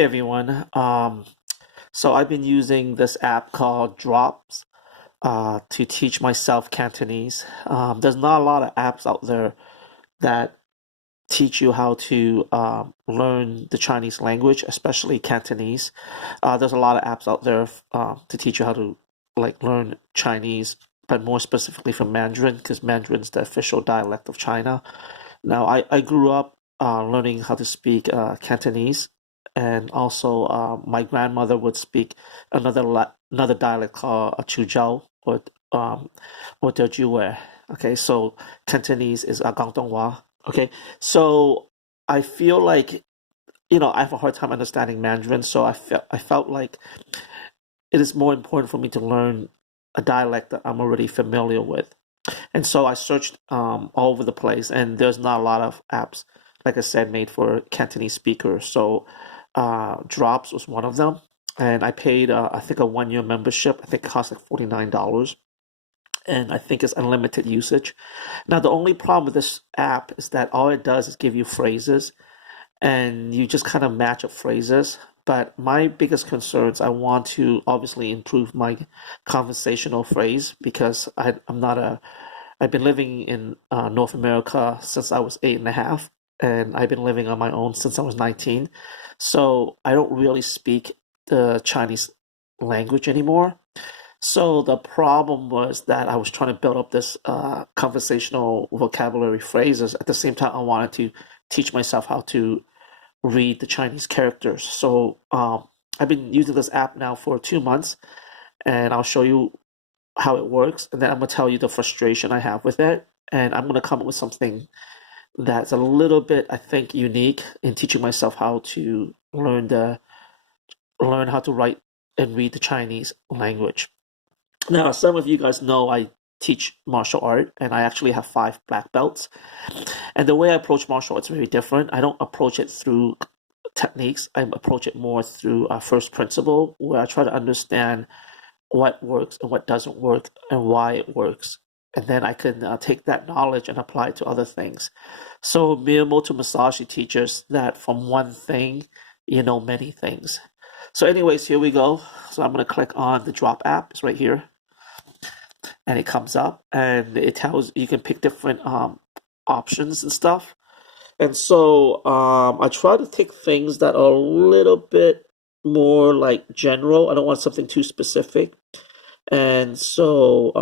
Hey everyone. So I've been using this app called Drops to teach myself Cantonese. There's not a lot of apps out there that teach you how to learn the Chinese language, especially Cantonese. There's a lot of apps out there to teach you how to like learn Chinese, but more specifically from Mandarin, because Mandarin's the official dialect of China. Now, I grew up learning how to speak Cantonese, and also my grandmother would speak another dialect called Chuzhou um or Teochew. Okay, so Cantonese is Guangdonghua. Okay, so I feel like I have a hard time understanding Mandarin, so I felt like it is more important for me to learn a dialect that I'm already familiar with. And so I searched all over the place, and there's not a lot of apps, like I said, made for Cantonese speakers. So Drops was one of them, and I paid I think a 1 year membership. I think it cost like $49, and I think it's unlimited usage. Now the only problem with this app is that all it does is give you phrases, and you just kind of match up phrases. But my biggest concerns, I want to obviously improve my conversational phrase because I'm not a I've been living in North America since I was 8.5, and I've been living on my own since I was 19. So I don't really speak the Chinese language anymore. So the problem was that I was trying to build up this conversational vocabulary phrases. At the same time, I wanted to teach myself how to read the Chinese characters. So I've been using this app now for 2 months, and I'll show you how it works, and then I'm gonna tell you the frustration I have with it, and I'm gonna come up with something that's a little bit, I think, unique in teaching myself how to learn how to write and read the Chinese language. Now, some of you guys know I teach martial art, and I actually have 5 black belts. And the way I approach martial arts is very different. I don't approach it through techniques. I approach it more through first principle, where I try to understand what works and what doesn't work and why it works. And then I can take that knowledge and apply it to other things. So Miyamoto Musashi teaches that from one thing, you know many things. So anyways, here we go. So I'm going to click on the Drop app. It's right here. And it comes up and it tells you can pick different options and stuff. And so I try to take things that are a little bit more like general. I don't want something too specific. And so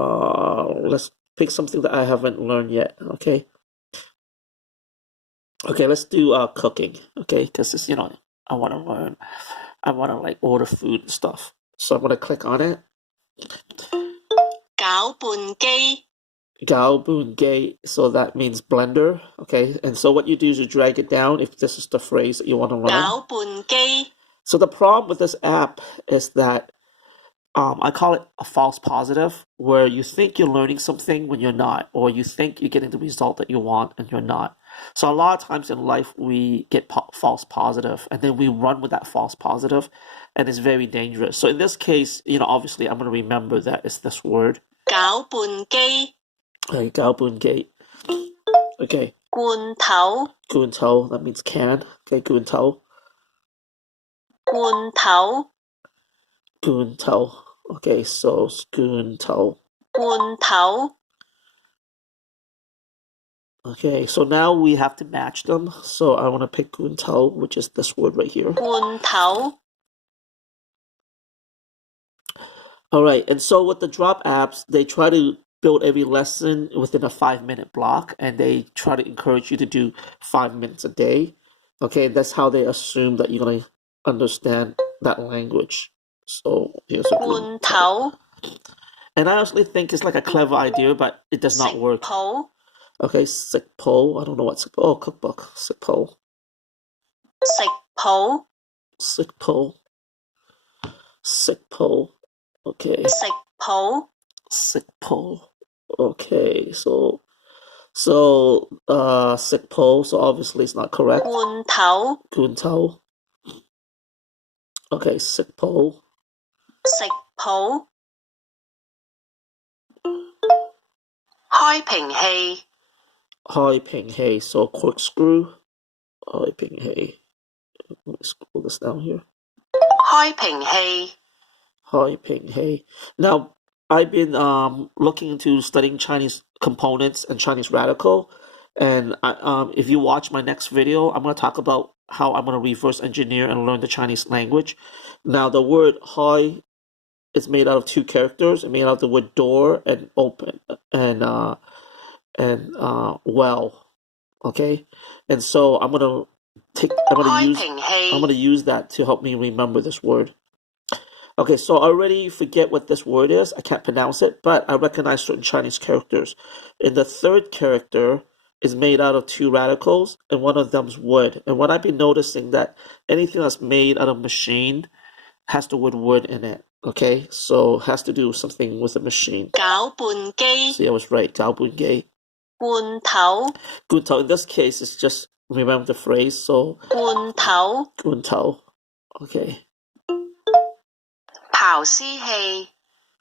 let's pick something that I haven't learned yet. Okay. Okay, let's do cooking. Okay, because it's I want to learn. I want to like order food and stuff. So I'm gonna click on it. 攪拌機 Gao Boon Gay, so that means blender. Okay, and so what you do is you drag it down if this is the phrase that you want to learn. 攪拌機 So the problem with this app is that I call it a false positive, where you think you're learning something when you're not, or you think you're getting the result that you want and you're not. So a lot of times in life we get false positive, and then we run with that false positive, and it's very dangerous. So in this case, obviously I'm going to remember that it's this word. 攪拌機 Okay, Gao Boon Gate. Okay, 罐頭 Gun Tao, that means can. Okay, Gun Tao. 罐頭 Gun Tao. Okay, so Gun Tao. 罐頭 Okay, so now we have to match them. So I want to pick Gun Tao, which is this word right here. 罐頭 All right, and so with the Drop apps, they try to build every lesson within a 5 minute block, and they try to encourage you to do 5 minutes a day. Okay, that's how they assume that you're going to understand that language. So here's a 罐頭 And I actually think it's like a clever idea, but it does not 食 work. 譜 Okay, sick pole. I don't know what sick pole. Oh, cookbook. Sick pole. 食譜 Sick pole. Sick pole. Okay. 食譜 Sick pole. Okay, so sick pole. So obviously it's not correct. 罐頭 Gun Tao. Okay, sick pole. 食譜開瓶器 High ping hey. So corkscrew. High ping hey. Let's scroll this down here. 開瓶器 Hoi Ping Hey. Now, I've been looking into studying Chinese components and Chinese radical, and if you watch my next video, I'm going to talk about how I'm going to reverse engineer and learn the Chinese language. Now, the word Hoi is made out of two characters. It's made out of the word door and open and well. Okay, and so I'm going to 開瓶器 use that to help me remember this word. Okay, so I already forget what this word is. I can't pronounce it, but I recognize certain Chinese characters. And the third character is made out of two radicals, and one of them's wood. And what I've been noticing that anything that's made out of machine has the word wood in it. Okay, so it has to do with something with a machine. 攪拌機 See, I was right. 攪拌機. 罐頭 Guntao. In this case, it's just remember the phrase. So 罐頭 Guntao. Okay. 刨絲器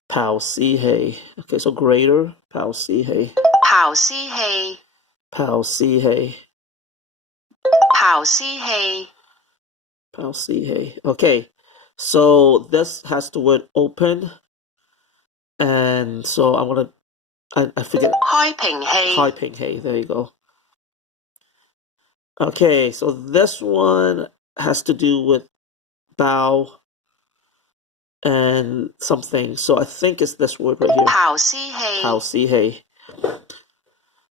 Pao Si Hei. Okay, so greater. Pao Si Hei. 刨絲器 Pao Si Hei. 刨絲器 Pao Si Hei. Okay, so this has the word open. And so I'm going to, I forget. 開瓶器 High Ping Hei. There you go. Okay, so this one has to do with bow and something. So I think it's this word right here. 刨絲器 Pao Si Hei.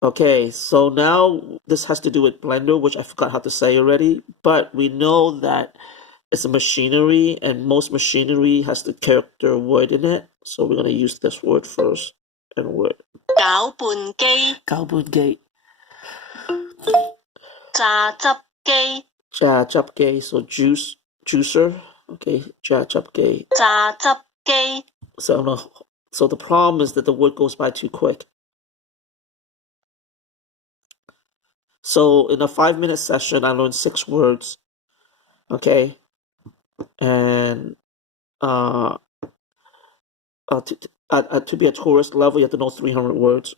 Okay, so now this has to do with blender, which I forgot how to say already, but we know that it's a machinery, and most machinery has the character wood in it. So we're going to use this word first, and wood. 攪拌機 Galbun Gate. 榨汁機 Jajupgate, so juicer. Okay, Jajupgate. 榨汁機 So the problem is that the word goes by too quick. So in a 5-minute session, I learned 6 words. Okay, and to be a tourist level, you have to know 300 words,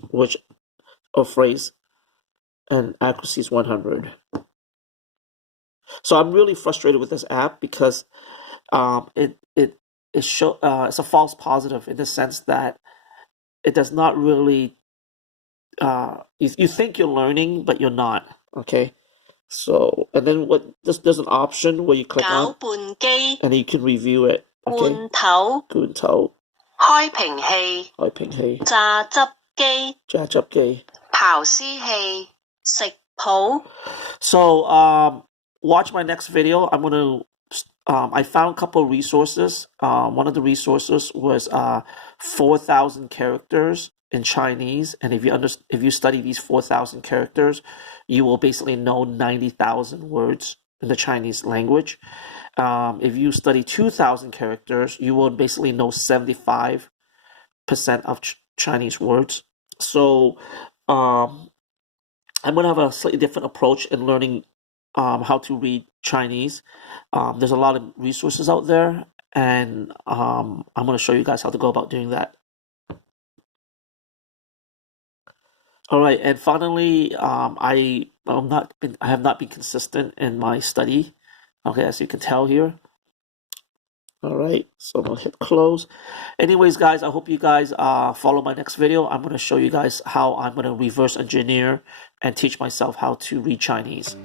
or phrase, and accuracy is 100. So I'm really frustrated with this app because it's a false positive in the sense that it does not really. You think you're learning, but you're not. Okay, so and then there's an option where you click 攪 on, 拌機 and then you can review it. Okay, 罐頭 Guntao, 開瓶器 Hoi Ping Hei, 榨汁機 Jajupgate. 刨絲器食譜 So watch my next video. I'm gonna. I found a couple of resources. One of the resources was 4,000 characters in Chinese, and if you study these 4,000 characters, you will basically know 90,000 words in the Chinese language. If you study 2,000 characters, you will basically know 75% of Chinese words. So I'm going to have a slightly different approach in learning how to read Chinese. There's a lot of resources out there, and I'm going to show you guys how to go about doing that. All right, and finally, I have not been consistent in my study. Okay, as you can tell here. All right, so I'm gonna hit close. Anyways, guys, I hope you guys follow my next video. I'm gonna show you guys how I'm gonna reverse engineer and teach myself how to read Chinese.